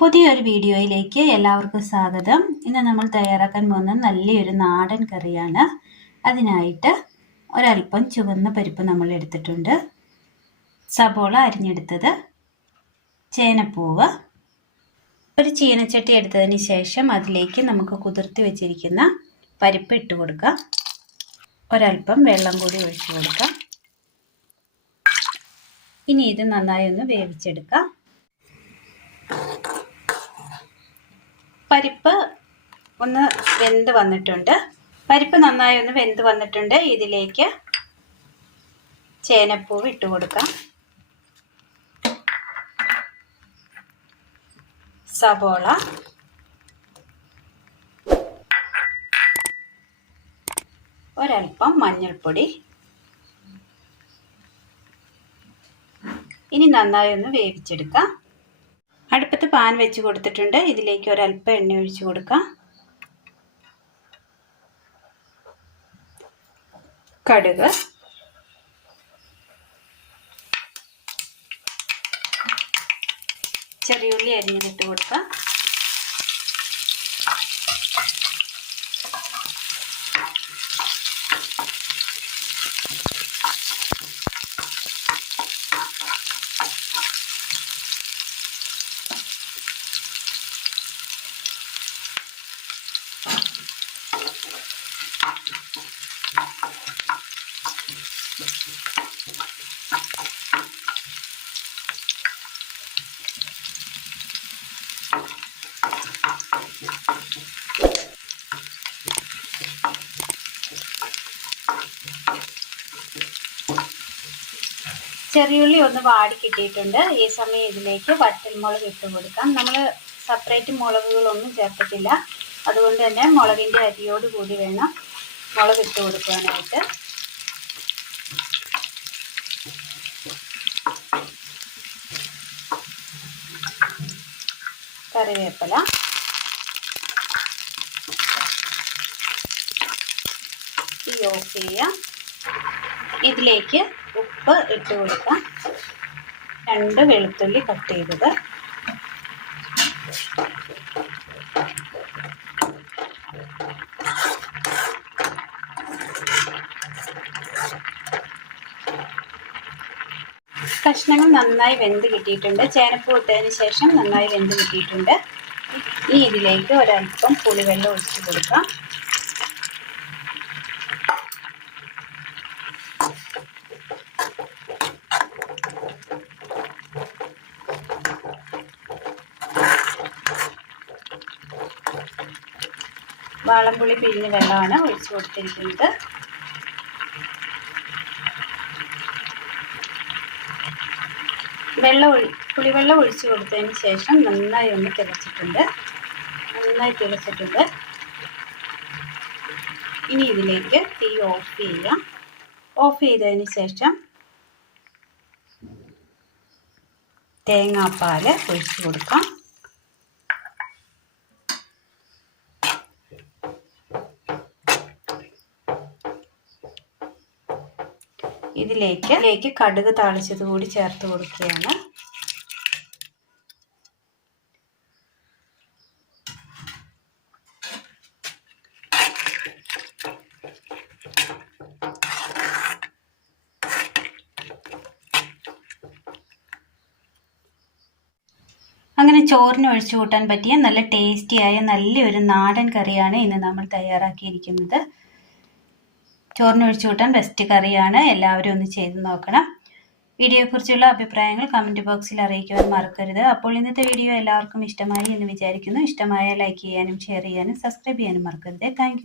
പുതിയൊരു വീഡിയോയിലേക്ക് എല്ലാവർക്കും സ്വാഗതം. ഇന്ന് നമ്മൾ തയ്യാറാക്കാൻ പോകുന്ന നല്ലൊരു നാടൻ കറിയാണ്. അതിനായിട്ട് ഒരല്പം ചുവന്ന പരിപ്പ് നമ്മൾ എടുത്തിട്ടുണ്ട്, സബോള അരിഞ്ഞെടുത്തത്, ചേനപ്പൂവ്, ഒരു ചീനച്ചട്ടി എടുത്തതിന് ശേഷം അതിലേക്ക് നമുക്ക് കുതിർത്തി വെച്ചിരിക്കുന്ന പരിപ്പ് ഇട്ട് കൊടുക്കാം. ഒരല്പം വെള്ളം കൂടി ഒഴിച്ചു കൊടുക്കാം. ഇനി ഇത് നന്നായി ഒന്ന് വേവിച്ചെടുക്കാം. പരിപ്പ് ഒന്ന് വെന്ത് വന്നിട്ടുണ്ട്. പരിപ്പ് നന്നായി ഒന്ന് വെന്ത് വന്നിട്ടുണ്ട്. ഇതിലേക്ക് ചേനപ്പൂവ് ഇട്ട് കൊടുക്കാം, സബോള, ഒരൽപ്പം മഞ്ഞൾപ്പൊടി. ഇനി നന്നായി ഒന്ന് വേവിച്ചെടുക്കാം. അടുപ്പത്ത് പാൻ വെച്ച് കൊടുത്തിട്ടുണ്ട്. ഇതിലേക്ക് ഒരല്പം എണ്ണ ഒഴിച്ചു കൊടുക്കാം. കടുക്, ചെറിയുള്ളി അരിഞ്ഞിട്ട് കൊടുക്കാം. ചെറിയുള്ളി ഒന്ന് വാടി കിട്ടിയിട്ടുണ്ട്. ഈ സമയം ഇതിലേക്ക് വറ്റൽമുളക് ഇട്ട് കൊടുക്കാം. നമ്മൾ സെപ്പറേറ്റ് മുളകുകളൊന്നും ചേർത്തിട്ടില്ല, അതുകൊണ്ട് തന്നെ മുളകിൻ്റെ അരിയോട് കൂടി വേണം മുളക് ഇട്ട് കൊടുക്കാനായിട്ട്. കറിവേപ്പില, തീ ഓഫ് ചെയ്യാം. ഇതിലേക്ക് ഉപ്പ് ഇട്ട് കൊടുക്കാം. 2 വെളുത്തുള്ളി കട്ട് ചെയ്തത്, കഷ്ണങ്ങൾ നന്നായി വെന്ത് കിട്ടിയിട്ടുണ്ട്. ചേനപ്പൂ ഇട്ടതിന് ശേഷം നന്നായി വെന്ത് കിട്ടിയിട്ടുണ്ട്. ഇനി ഇതിലേക്ക് ഒരൽപ്പം പുളിവെള്ളം ഒഴിച്ച് കൊടുക്കാം. വാളംപുളി പിഴിഞ്ഞ വെള്ളമാണ് ഒഴിച്ചു കൊടുത്തിരിക്കുന്നത്. പുളിവെള്ളം ഒഴിച്ചു കൊടുത്തതിന് ശേഷം നന്നായി ഒന്ന് തിളച്ചിട്ടുണ്ട്. ഇനി ഇതിലേക്ക് തീ ഓഫ് ചെയ്യാം. ഓഫ് ചെയ്തതിന് ശേഷം തേങ്ങാപ്പാൽ ഒഴിച്ചു കൊടുക്കാം. ഇതിലേക്ക് കടുക് താളിച്ചത് കൂടി ചേർത്ത് കൊടുക്കുകയാണ്. അങ്ങനെ ചോറിന് ഒഴിച്ചു കൂട്ടാൻ പറ്റിയ നല്ല ടേസ്റ്റിയായ നല്ലൊരു നാടൻ കറിയാണ് ഇന്ന് നമ്മൾ തയ്യാറാക്കിയിരിക്കുന്നത്. ചോറിന് ഒഴിച്ചു കൂട്ടാൻ ബെസ്റ്റ് കറിയാണ്. എല്ലാവരും ഒന്ന് ചെയ്ത് നോക്കണം. വീഡിയോയെക്കുറിച്ചുള്ള അഭിപ്രായങ്ങൾ കമൻറ്റ് ബോക്സിൽ അറിയിക്കുവാൻ മറക്കരുത്. അപ്പോൾ ഇന്നത്തെ വീഡിയോ എല്ലാവർക്കും ഇഷ്ടമായി എന്ന് വിചാരിക്കുന്നു. ഇഷ്ടമായ ലൈക്ക് ചെയ്യാനും ഷെയർ ചെയ്യാനും സബ്സ്ക്രൈബ് ചെയ്യാനും മറക്കരുത്. താങ്ക്